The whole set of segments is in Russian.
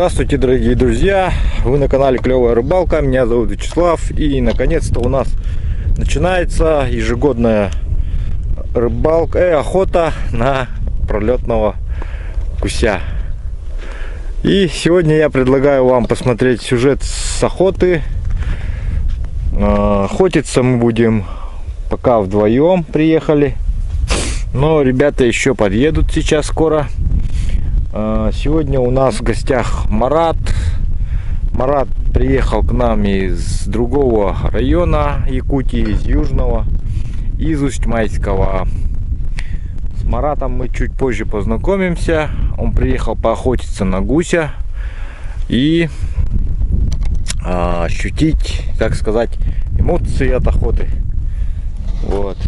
Здравствуйте, дорогие друзья! Вы на канале Клевая Рыбалка. Меня зовут Вячеслав. И наконец-то у нас начинается ежегодная охота на пролетного гуся. И сегодня я предлагаю вам посмотреть сюжет с охоты. Охотиться мы будем пока вдвоем приехали. Но ребята еще подъедут сейчас скоро. Сегодня у нас в гостях Марат. Марат приехал к нам из другого района Якутии, из Южного, из Усть-Майского. С Маратом мы чуть позже познакомимся. Он приехал поохотиться на гуся и ощутить, так сказать, эмоции от охоты. Вот.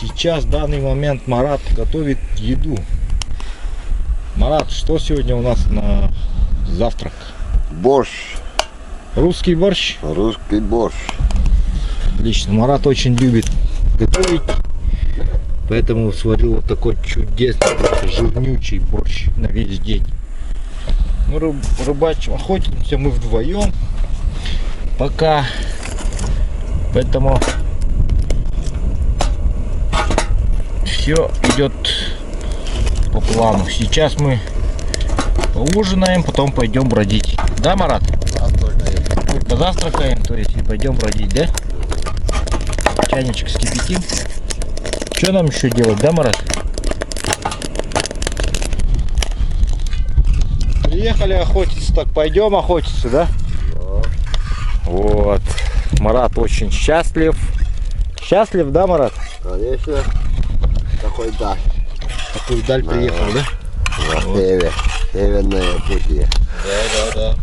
Сейчас в данный момент Марат готовит еду. Марат, что сегодня у нас на завтрак? Борщ. Русский борщ? Русский борщ. Отлично. Марат очень любит готовить, поэтому сварил вот такой чудесный, жирнючий борщ на весь день. Мы рыбачим, охотимся мы вдвоем пока, поэтому все идет по плану. Сейчас мы поужинаем, потом пойдем бродить. Да, Марат? Мы позавтракаем, то есть и пойдем бродить, да? Чайничек вскипятим. Что нам еще делать, да, Марат? Приехали охотиться, так пойдем охотиться, да? Вот. Марат очень счастлив. Счастлив, да, Марат? Конечно. Такой дождь. Такой вдаль приехал, да? На север. Северные пути. Да.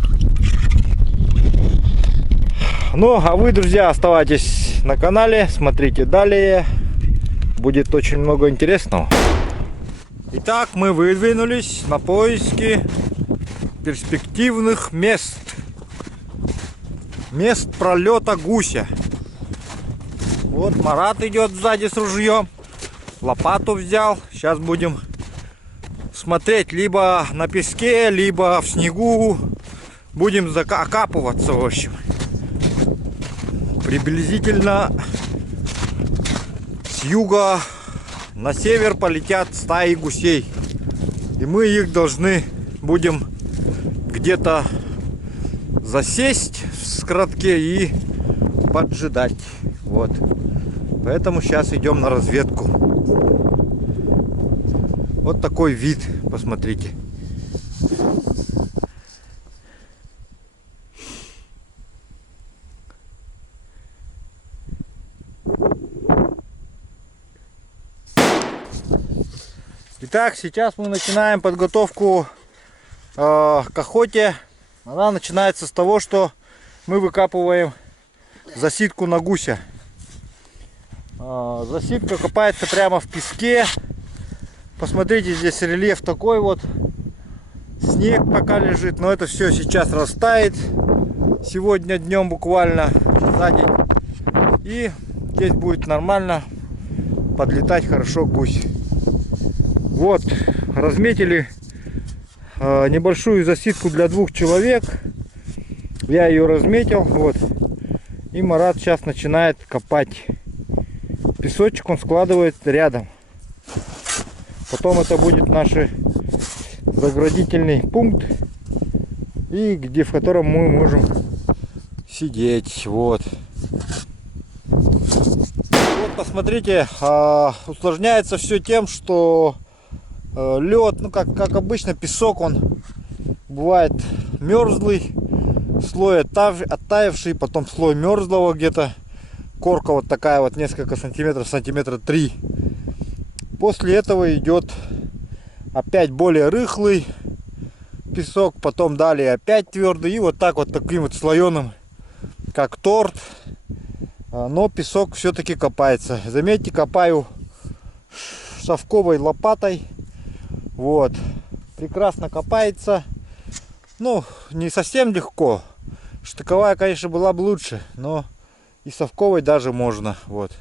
Ну, а вы, друзья, оставайтесь на канале, смотрите далее. Будет очень много интересного. Итак, мы выдвинулись на поиски перспективных мест. Мест пролета гуся. Вот Марат идет сзади с ружьем. Лопату взял. Сейчас будем смотреть либо на песке, либо в снегу. Будем окапываться, в общем. Приблизительно с юга на север полетят стаи гусей. И мы их должны будем где-то засесть в скоротке и поджидать. Вот. Поэтому сейчас идем на разведку. Вот такой вид, посмотрите. Итак, сейчас мы начинаем подготовку к охоте. Она начинается с того, что мы выкапываем засидку на гуся. Засидка копается прямо в песке. Посмотрите, здесь рельеф такой вот. Снег пока лежит, но это все сейчас растает. Сегодня днем буквально за день. И здесь будет нормально подлетать хорошо гусь. Вот, разметили небольшую засидку для 2 человек. Я ее разметил. Вот. И Марат сейчас начинает копать. Песочек он складывает рядом. Потом это будет наш заградительный пункт, и в котором мы можем сидеть. Вот. Вот посмотрите, усложняется все тем, что лед, ну как обычно, песок, он бывает мерзлый, слой оттаивший, потом слой мерзлого где-то. Корка вот такая вот, несколько сантиметров, сантиметра 3. После этого идет опять более рыхлый песок, потом далее опять твердый, и вот так вот таким вот слоеным, как торт. Но песок все-таки копается. Заметьте, копаю совковой лопатой. Вот. Прекрасно копается. Ну, не совсем легко. Штыковая, конечно, была бы лучше, но и совковой даже можно. Вот.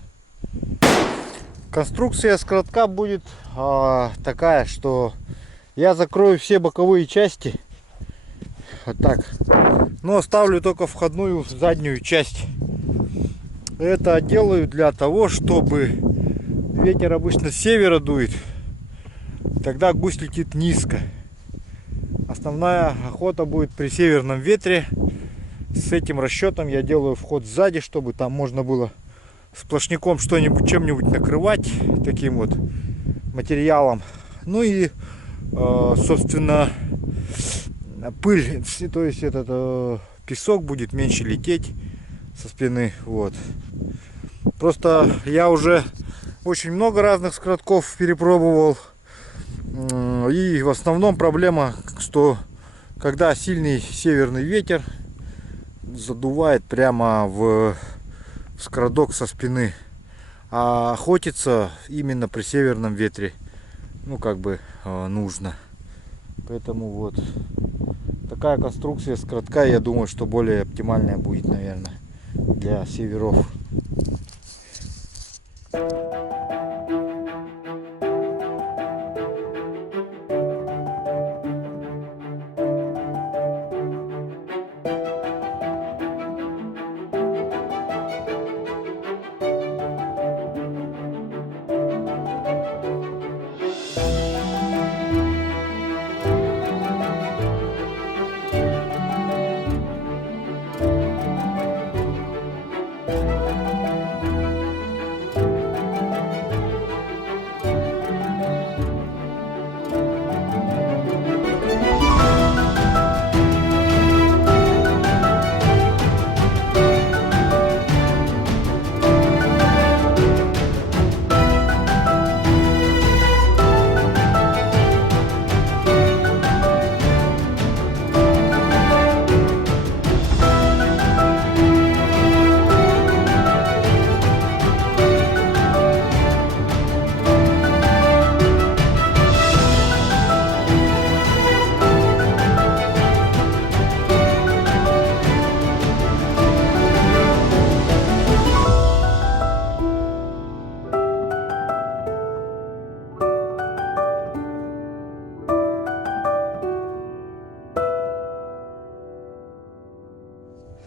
Конструкция скоротка будет такая, что я закрою все боковые части вот так. Но оставлю только входную заднюю часть. Это делаю для того, чтобы ветер обычно с севера дует. Тогда гусь летит низко. Основная охота будет при северном ветре. С этим расчетом я делаю вход сзади, чтобы там можно было сплошняком что-нибудь чем-нибудь накрывать таким вот материалом. Ну и собственно пыль, то есть этот песок будет меньше лететь со спины. Вот. Просто я уже очень много разных скротков перепробовал. И в основном проблема, что когда сильный северный ветер задувает прямо в скрадок со спины, а охотиться именно при северном ветре нужно. Поэтому вот такая конструкция скрадка, я думаю, что более оптимальная будет, наверное, для северов.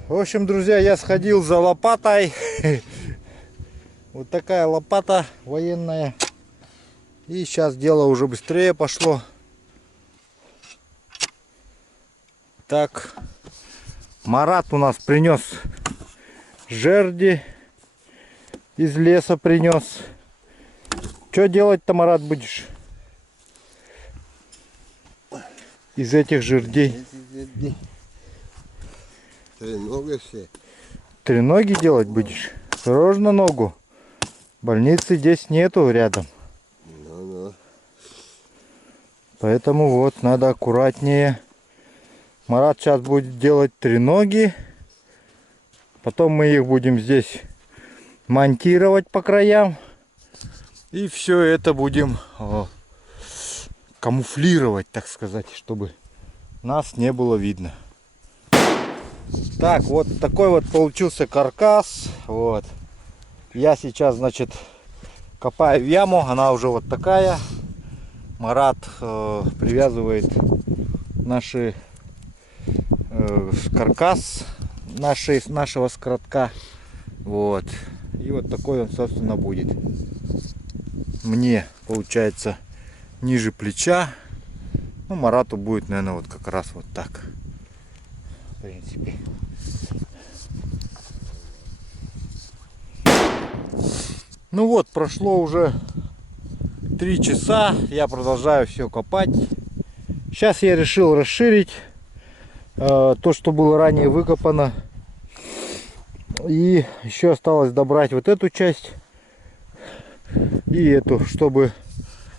В общем, друзья, я сходил за лопатой. Вот такая лопата военная. И сейчас дело уже быстрее пошло. Так, Марат у нас принес жерди. Из леса принес. Что делать-то, Марат, будешь? Из этих жердей. Треноги все. Треноги делать будешь? Осторожно ногу. Больницы здесь нету рядом. Ну. Поэтому вот надо аккуратнее. Марат сейчас будет делать треноги. Потом мы их будем здесь монтировать по краям. И все это будем камуфлировать, так сказать, чтобы нас не было видно. Так, вот такой вот получился каркас. Вот. Я сейчас, значит, копаю яму. Она уже вот такая. Марат привязывает каркас нашего скоротка. Вот. И вот такой он, собственно, будет. Мне получается ниже плеча. Ну, Марату будет, наверное, вот как раз вот так. В принципе. Ну вот, прошло уже 3 часа. Я продолжаю все копать. Сейчас я решил расширить то, что было ранее выкопано. И еще осталось добрать вот эту часть и эту, чтобы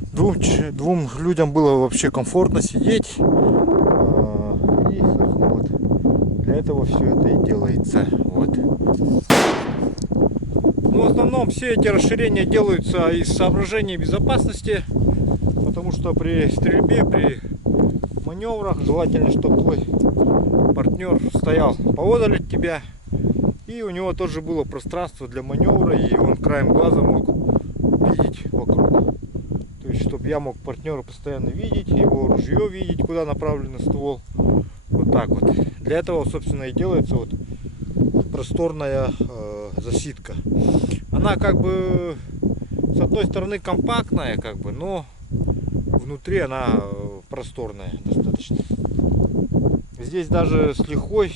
двум людям было вообще комфортно сидеть. И, собственно, вот для этого все это и делается. Вот. Ну, в основном все эти расширения делаются из соображений безопасности, потому что при стрельбе, при маневрах желательно, чтобы твой партнер стоял поодаль от тебя, и у него тоже было пространство для маневра, и он краем глаза мог видеть вокруг. То есть, чтобы я мог партнера постоянно видеть, его ружье видеть, куда направлен ствол. Вот Вот так вот. Для этого, собственно, и делается вот просторная засидка. Она как бы с одной стороны компактная, как бы, но внутри она просторная достаточно. Здесь даже с лихвой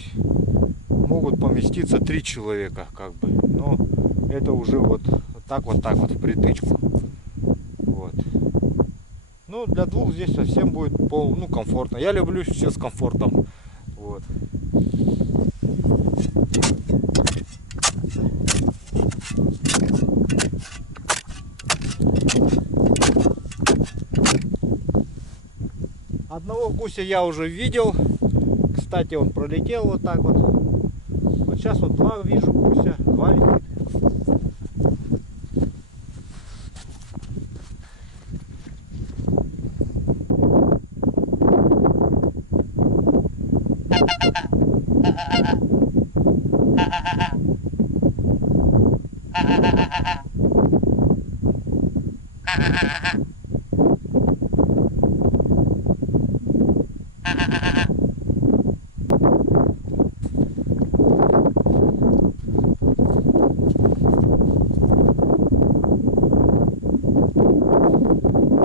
могут поместиться 3 человека, как бы. Но это уже вот так вот впритычку. Вот. Ну, для двух здесь совсем будет комфортно. Я люблю все с комфортом. Вот. Одного гуся я уже видел. Кстати, он пролетел вот так вот. Вот сейчас вот 2 вижу гуся. 2 летит.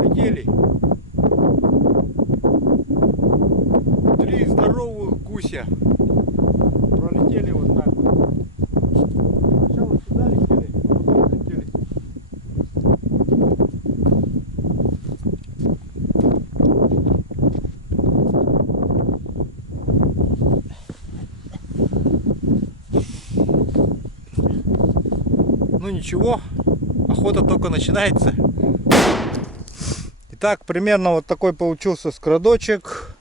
Летели. 3 здоровых гуся. Пролетели вот так вот. Сначала сюда летели, потом летели. Ну ничего, охота только начинается. Итак, примерно вот такой получился скрадочек.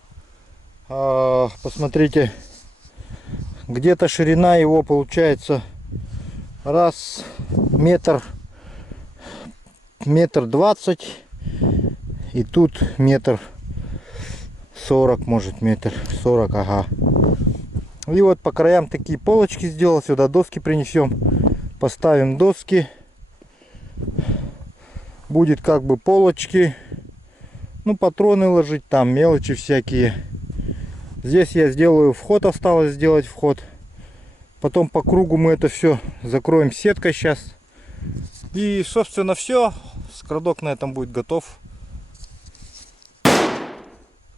Посмотрите, где-то ширина его получается раз метр 20, и тут 1,40 м, может 1,40 м, ага. И вот по краям такие полочки сделал, сюда доски принесем, поставим доски, будет как бы полочки, ну патроны ложить, там мелочи всякие. Здесь я сделаю вход, осталось сделать вход. Потом по кругу мы это все закроем сеткой сейчас. И собственно все. Скрадок на этом будет готов.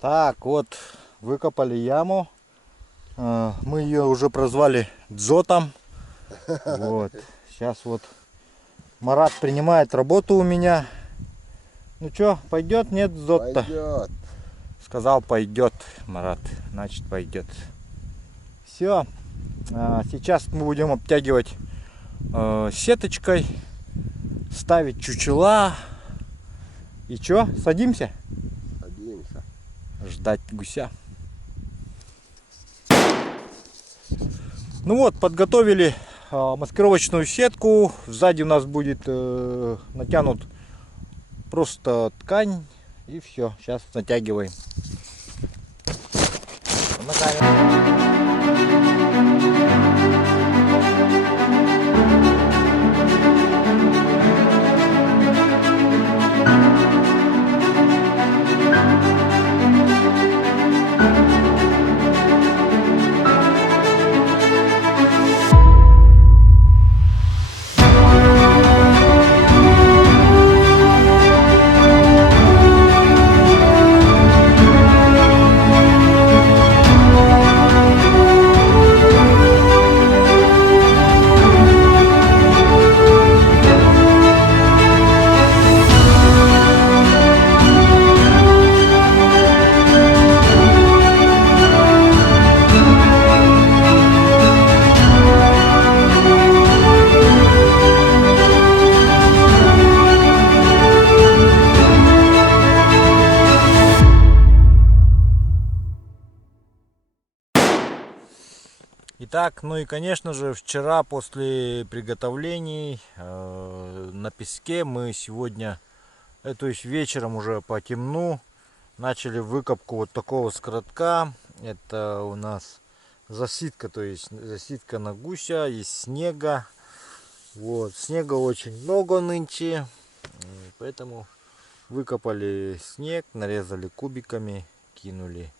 Так, вот выкопали яму. Мы ее уже прозвали Дзотом. Вот. Сейчас вот Марат принимает работу у меня. Ну что, пойдет? Нет, Дзот-то? Пойдет. Сказал, пойдет, Марат, значит пойдет. Все, сейчас мы будем обтягивать сеточкой, ставить чучела. И что, садимся? Садимся. Ждать гуся. Ну вот, подготовили маскировочную сетку. Сзади у нас будет натянут просто ткань. И все, сейчас натягиваем. Итак, ну и конечно же вчера после приготовлений на песке мы сегодня, то есть вечером уже по темну, начали выкопку вот такого скрадка. Это у нас засидка, то есть засидка на гуся из снега. Вот, снега очень много нынче, поэтому выкопали снег, нарезали кубиками, кинули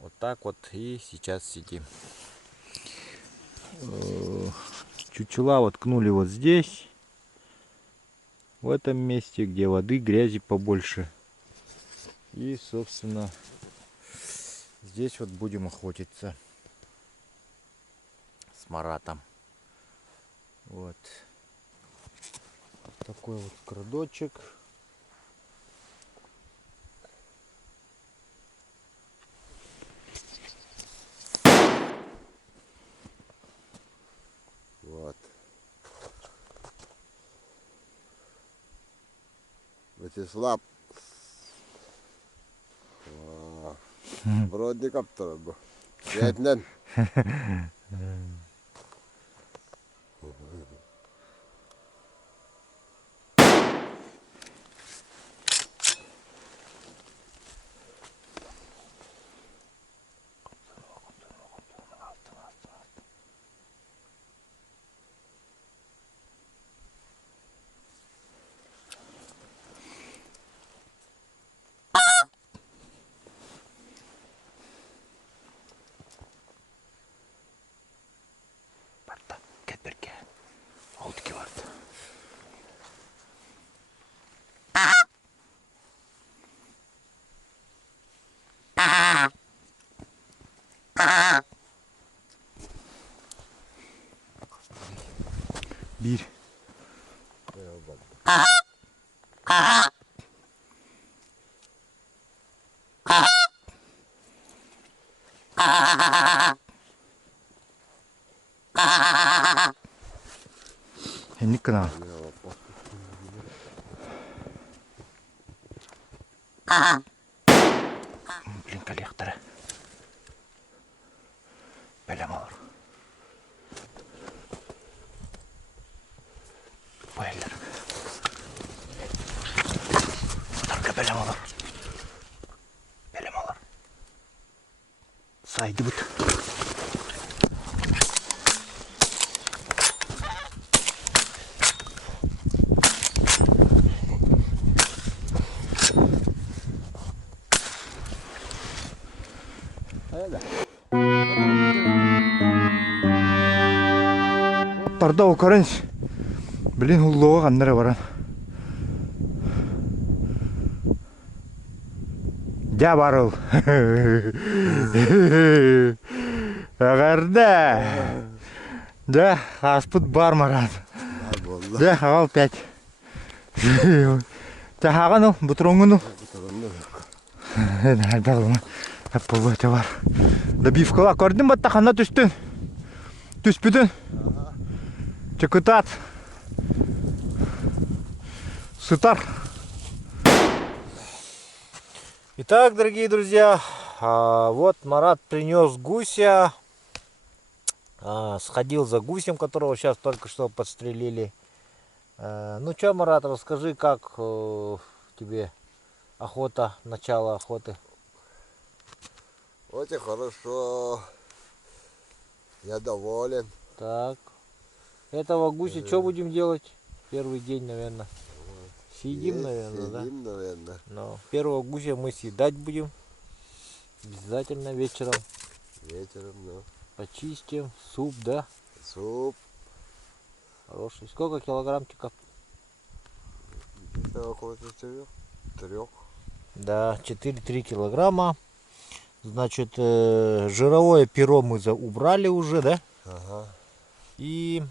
Вот так вот и сейчас сидим. Чучела воткнули вот здесь. В этом месте, где воды, грязи побольше. И, собственно, здесь вот будем охотиться с Маратом. Вот. Такой вот крадочек. Вот. Вячеслав. Вроде как трогу. Ятнен. Кетберге. Oldu vardı. Bir. Henrik kanal. Блин, коллекторы. Бәлем алыр. Байлар. Тарка бәлем алыр. Бәлем алыр. Сайды бұт. Тарда оқарынш. Блин, ұллуға қандыры баран. Дя барыл. Ағарда. Да, аспыт бар марат. Да, ағал 5. Тахаған ол, бұтырыңын ол. Дағылма. Аппылы өте бар. Да бифкала көрдің бәтті қанда түстін. Түспідің. Чекутат. Сытар. Итак, дорогие друзья, вот Марат принес гуся. Сходил за гусем, которого сейчас только что подстрелили. Ну что, Марат, расскажи, как тебе охота, начало охоты? Очень хорошо. Я доволен. Так. Этого гуся что будем делать? Первый день, наверное. Съедим, наверное, да? Съедим, наверное. Но первого гуся мы съедать будем. Обязательно вечером. Вечером, да. Почистим. Суп, да? Суп. Хороший. Сколько килограммчиков? Где-то около 4. Да, 4-3 килограмма. Значит, жировое перо мы убрали уже, да? Ага. И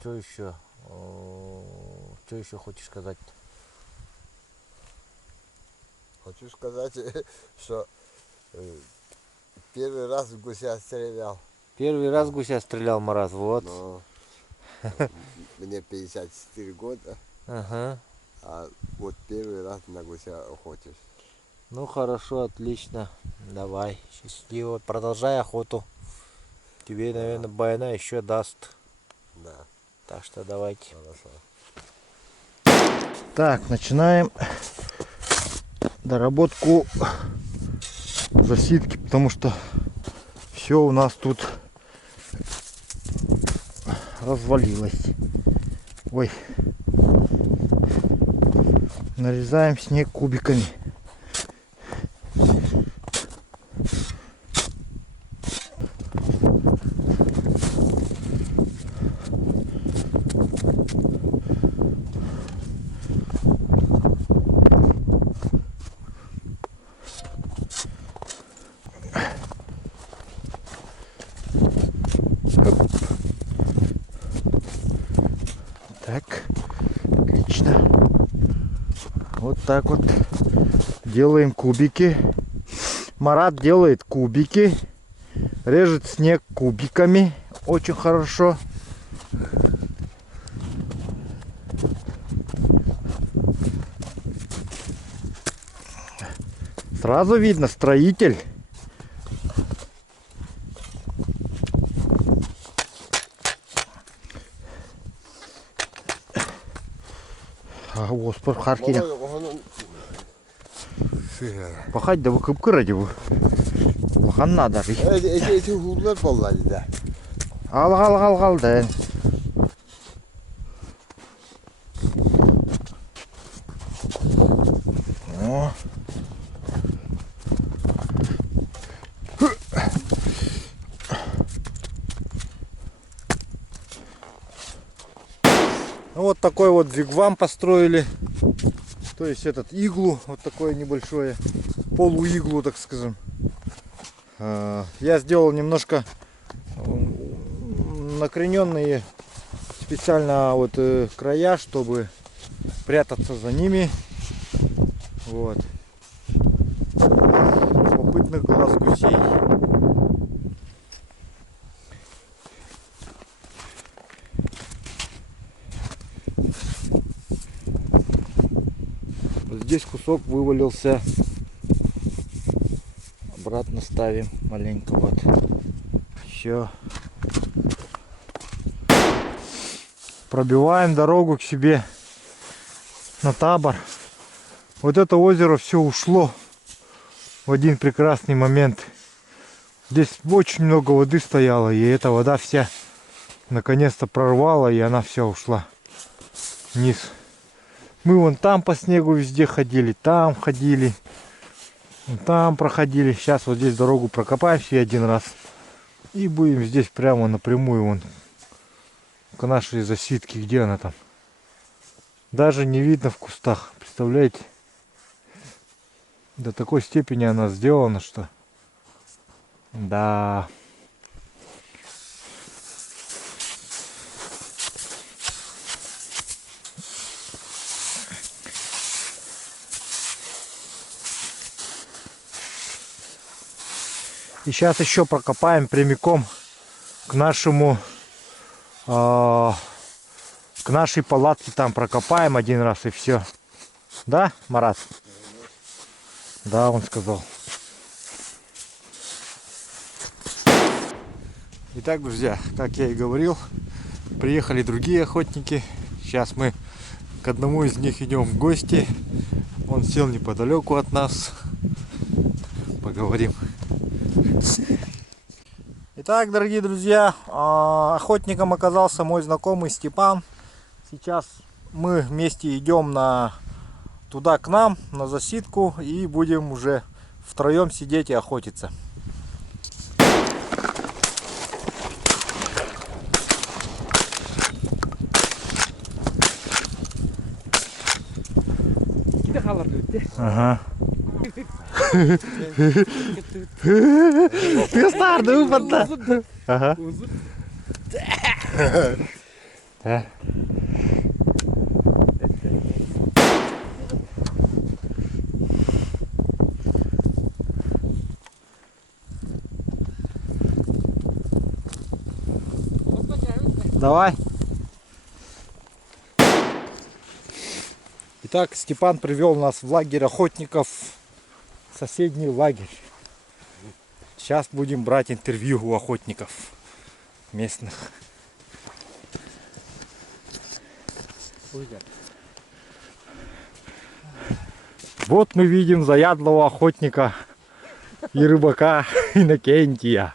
что еще? Что еще хочешь сказать? Хочу сказать, что первый раз в гуся стрелял. Первый раз гуся стрелял, Марат, вот. Но мне 54 года, Ага. а вот первый раз на гуся охотюсь. Ну хорошо, отлично. Давай, счастливо. Продолжай охоту. Тебе, наверное, Баяна еще даст. Да, Так что давайте. хорошо. Так, начинаем доработку засидки, потому что все у нас тут развалилось. Ой. Нарезаем снег кубиками. так вот делаем кубики. Марат делает кубики. Режет снег кубиками. Очень хорошо. Сразу видно, строитель. Оспор харкине. Пахать да выкып кыради bu. Ханна да. Эти хулдар боллады да. Ал да. Вот такой вот вигвам построили. То есть этот иглу, вот такое небольшое, полуиглу, так скажем. Я сделал немножко накрененные специально вот края, чтобы прятаться за ними. Вот. Попытных глаз гусей. Здесь кусок вывалился. Обратно ставим маленько вот. Все. Пробиваем дорогу к себе на табор. Вот это озеро все ушло в один прекрасный момент. Здесь очень много воды стояло, и эта вода вся наконец-то прорвала, и она вся ушла вниз. Мы вон там по снегу везде ходили, там ходили, там проходили. Сейчас вот здесь дорогу прокопаем все один раз. И будем здесь прямо напрямую вон к нашей засидке. Где она там? Даже не видно в кустах. Представляете? До такой степени она сделана, что... Да... И сейчас еще прокопаем прямиком к нашему, к нашей палатке. Там прокопаем один раз и все. Да, Марат? Да, он сказал. Итак, друзья, как я и говорил, приехали другие охотники. Сейчас мы к одному из них идем в гости. Он сел неподалеку от нас. Поговорим. Итак, дорогие друзья, охотником оказался мой знакомый Степан. Сейчас мы вместе идем туда к нам, на засидку, и будем уже втроем сидеть и охотиться. Ага. Gösterdi ufakta. Aha. Давай. Итак, Степан привел нас в лагерь охотников, соседний лагерь. Сейчас будем брать интервью у охотников местных. Вот мы видим заядлого охотника и рыбака Иннокентия.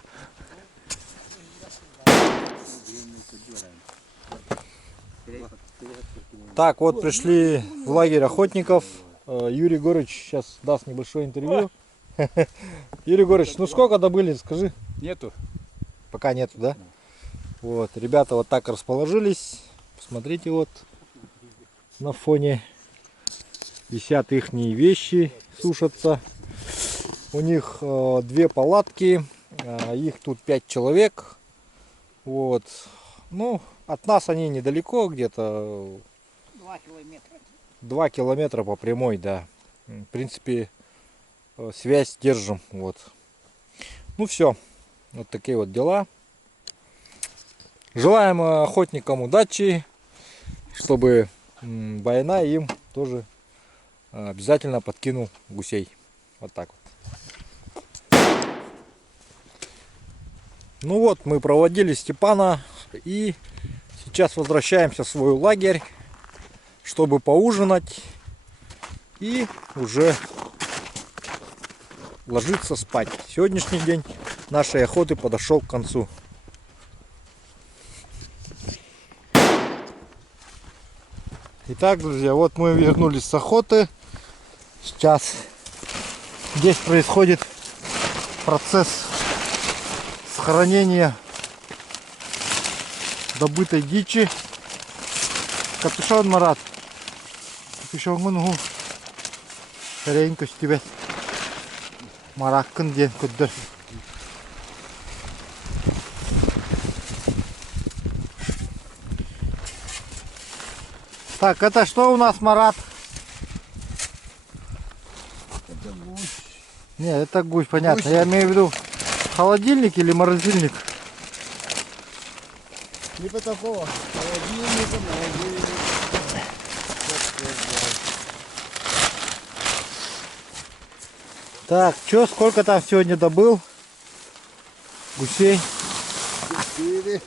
Так, вот пришли в лагерь охотников. Юрий Егорович сейчас даст небольшое интервью. Юрий Егорович, ну сколько добыли, скажи? Нету. Пока нету, да? Вот, ребята вот так расположились. Посмотрите, вот на фоне висят ихние вещи, сушатся. У них две палатки, их тут 5 человек. Вот, ну, от нас они недалеко, где-то 2 километра. 2 километра по прямой, да. В принципе, связь держим. Вот. Ну все. Вот такие вот дела. Желаем охотникам удачи, чтобы Байна им тоже обязательно подкинул гусей. Вот так вот. Ну вот, мы проводили Степана и сейчас возвращаемся в свой лагерь, чтобы поужинать и уже ложиться спать. Сегодняшний день нашей охоты подошел к концу. Итак, друзья, вот мы вернулись с охоты. Сейчас здесь происходит процесс сохранения добытой дичи. Капюшон, Марат. Капюшон, ну, старенько с тебя. Мараккин день куда. Так, это что у нас, Марат? Это гусь. Не, это гусь, понятно. Гусь. Я имею в виду холодильник или морозильник. Типа такого. Холодильника, молодильника. Так, что, сколько там сегодня добыл? Гусей? 4.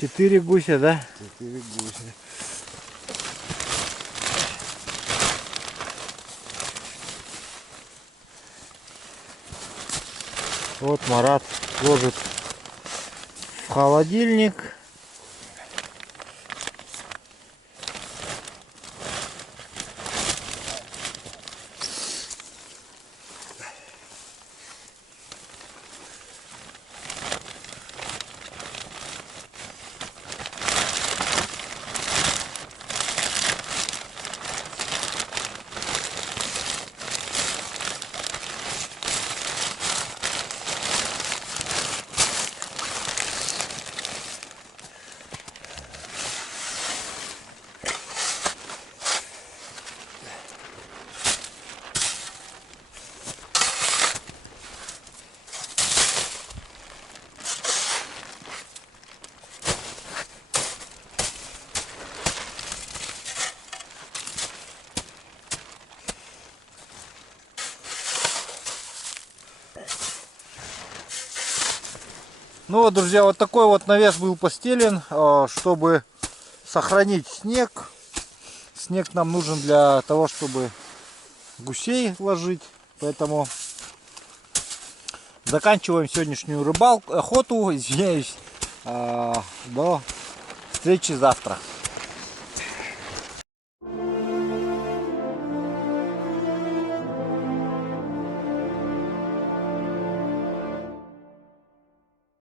4 гуся, да? 4 гуся. Вот Марат ложит в холодильник. Ну вот, друзья, вот такой вот навес был постелен, чтобы сохранить снег. Снег нам нужен для того, чтобы гусей ложить. Поэтому заканчиваем сегодняшнюю охоту. Извиняюсь. До встречи завтра.